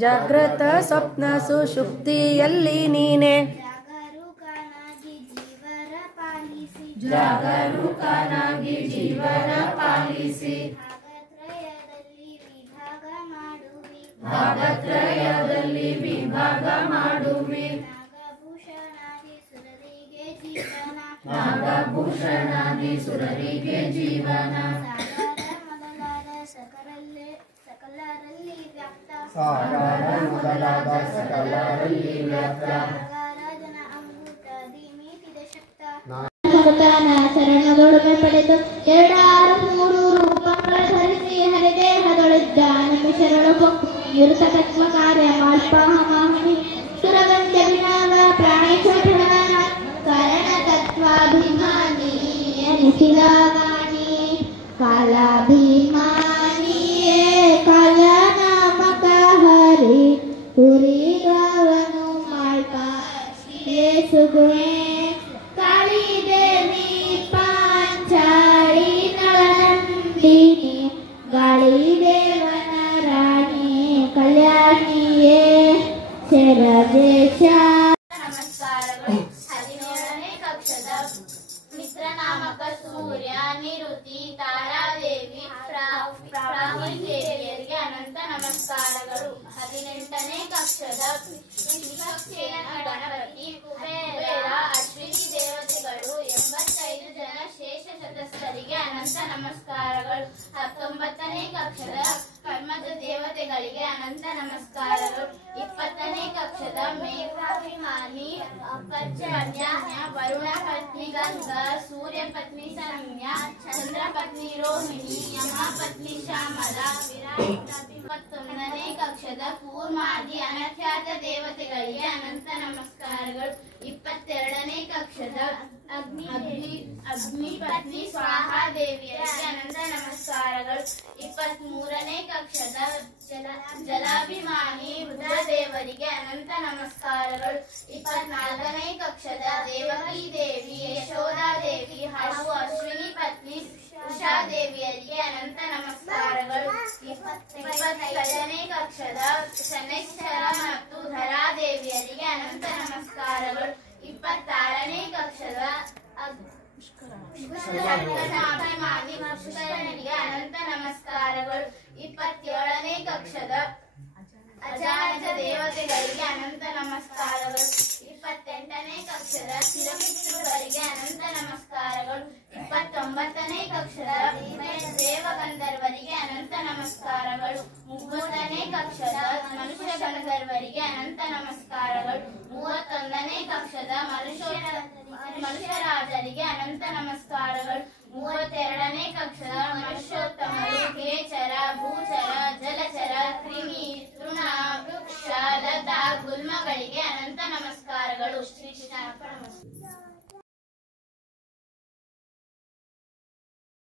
ಜಾಗೃತ ಸ್ವಪ್ನ ಸುಷುಪ್ತಿಯಲ್ಲಿ ನೀನೆ. ಜಾಗರೂಕನಾಗಿ ಜೀವನ ಪಾಲಿಸಿ ಭಾಗತ್ರಯದಲ್ಲಿ ವಿಭಾಗ ಮಾಡುವಿ. ನಾಗಭೂಷಣಾದಿ ಸುರರಿಗೆ ಜೀವನ. ಸಾಗರ ಮೊದಲಾದ ಸಕಲರಲ್ಲಿ ವ್ಯಕ್ತ. ಚರಣದೊಡನೆ ಪಡೆದು 2-3 ರೂಪಗಳ ಧರಿಸಿ ಹರಿದೇಹದೊಳಿದ್ದಾನೆ ಶರಣು ನಿರುತ ತತ್ವ ಕಾರ್ಯ ಮಾಲ್ಪಾಹಮಾಹಿ ಸುರಗಂಧ ವಿನಾಗ ಪ್ರಾಣೇಶ್ವರ ಕಾರಣ ತತ್ವಾಭಿಮಾನಿ ಅನಿಸಿದಾಗಾಣಿ ಕಾಲಾಭಿಮಾನಿಯೇ ಕಾಲನಾಮಕ ಹರಿ ಪುರಿಗವನು ಮಾಲ್ಪಾ ಸುಗುಣೆ ಕಾಳಿ ದೇವಿ ಪಾಂಚಾಳಿ ನಳನಂದಿನಿ ಗಾಳಿ ದೇವನ ರಾಣಿ ಕಲ್ಯಾಣಿಯೇ ಶರದೇಶ. ನಮಸ್ಕಾರಗಳು. 17ನೇ ಕಕ್ಷದ ಮಿತ್ರನಾಮಕ ಸೂರ್ಯ ನಿರುತಿ ತಾರಾದೇವಿ ಪ್ರಾಹುದೇವಿಯರಿಗೆ ಅನಂತ ನಮಸ್ಕಾರಗಳು. 18ನೇ ಕಕ್ಷದ ವಿಶ್ವಕ್ಷೇನ ಗಣಪತಿ ಕುಬೇರ ಅಶ್ವಿನಿ ದೇವತೆಗಳು 85 ಜನ ಶೇಷ ಚತಸ್ಥರಿಗೆ ಅನಂತ ನಮಸ್ಕಾರಗಳು. 19ನೇ ಕಕ್ಷದ ಕರ್ಮದ ದೇವತೆಗಳಿಗೆ ಅನಂತ ನಮಸ್ಕಾರಗಳು. 20ನೇ ಕಕ್ಷದ ಮೇಘಾಭಿಮಾನಿ ಪರ್ಜನ್ಯ ವರುಣ ಪತ್ನಿ ಗಂಗಾ ಸೂರ್ಯ ಪತ್ನಿ ಸಂಜ್ಞ ಚಂದ್ರ ಪತ್ನಿ ರೋಹಿಣಿ ಯಮ ಪತ್ನಿ ಶ್ಯಾಮಲ ವಿರಾಟ್. 21ನೇ ಕಕ್ಷದ ಕೂರ್ಮಾದಿ ಅನಖ್ಯಾತ ದೇವತೆಗಳಿಗೆ ಅನಂತ ನಮಸ್ಕಾರಗಳು. 22ನೇ ಕಕ್ಷದ ಅಗ್ನಿ ಪತ್ನಿ ಸ್ವಾಹಾ ದೇವಿಯರಿಗೆ ಅನಂತ ನಮಸ್ಕಾರಗಳು. 23ನೇ ಕಕ್ಷದ ಜಲಾಭಿಮಾನಿ ರುದ್ರದೇವರಿಗೆ ಅನಂತ ನಮಸ್ಕಾರಗಳು. 24ನೇ ಕಕ್ಷದ ದೇವಕಿ ದೇವಿ ಯಶೋಧಾದೇವಿ ಹಾಗೂ ಅಶ್ವಿನಿ ಪತ್ನಿ ಉಷಾದೇವಿಯರಿಗೆ ಅನಂತ ನಮಸ್ಕಾರಗಳು. 25ನೇ ಕಕ್ಷದ ಶನೈಶ್ಚರ ಮತ್ತು ಧರಾದೇವಿಯರಿಗೆ ಅನಂತ ನಮಸ್ಕಾರಗಳು. 26ನೇ ಕಕ್ಷದ ಅಭಿಮಾನಿ ಪುಷ್ಕರನಿಗೆ ಅನಂತ ನಮಸ್ಕಾರಗಳು. 27ನೇ ಕಕ್ಷದ ಅಜಾಜ ದೇವತೆಗಳಿಗೆ ಅನಂತ ನಮಸ್ಕಾರಗಳು. 28ನೇ ಕಕ್ಷದ ಶಿರಮಿತ್ರರಿಗೆ ಅನಂತ ನಮಸ್ಕಾರಗಳು. 29ನೇ ಕಕ್ಷದ ದೇವಗಂಧರ್ವರಿಗೆ ಅನಂತ ನಮಸ್ಕಾರಗಳು. 30ನೇ ಕಕ್ಷದ ಮನುಷ್ಯ ಗಂಧರ್ವರಿಗೆ ಅನಂತ ನಮಸ್ಕಾರಗಳು. 31ನೇ ಕಕ್ಷದ ಮನುಷ್ಯರಾಜರಿಗೆ ಅನಂತ ನಮಸ್ಕಾರಗಳು. 32ನೇ ಕಕ್ಷದ ಮನುಷ್ಯೋತ್ತಮರು ಖೇಚರ ಭೂಚರ ಜಲಚರ ಕ್ರಿಮಿ ತೃಣ ವೃಕ್ಷ ಲತಾ ಗುಲ್ಮಗಳಿಗೆ ಅನಂತ ನಮಸ್ಕಾರಗಳು. ಶ್ರೀ ಕೃಷ್ಣ.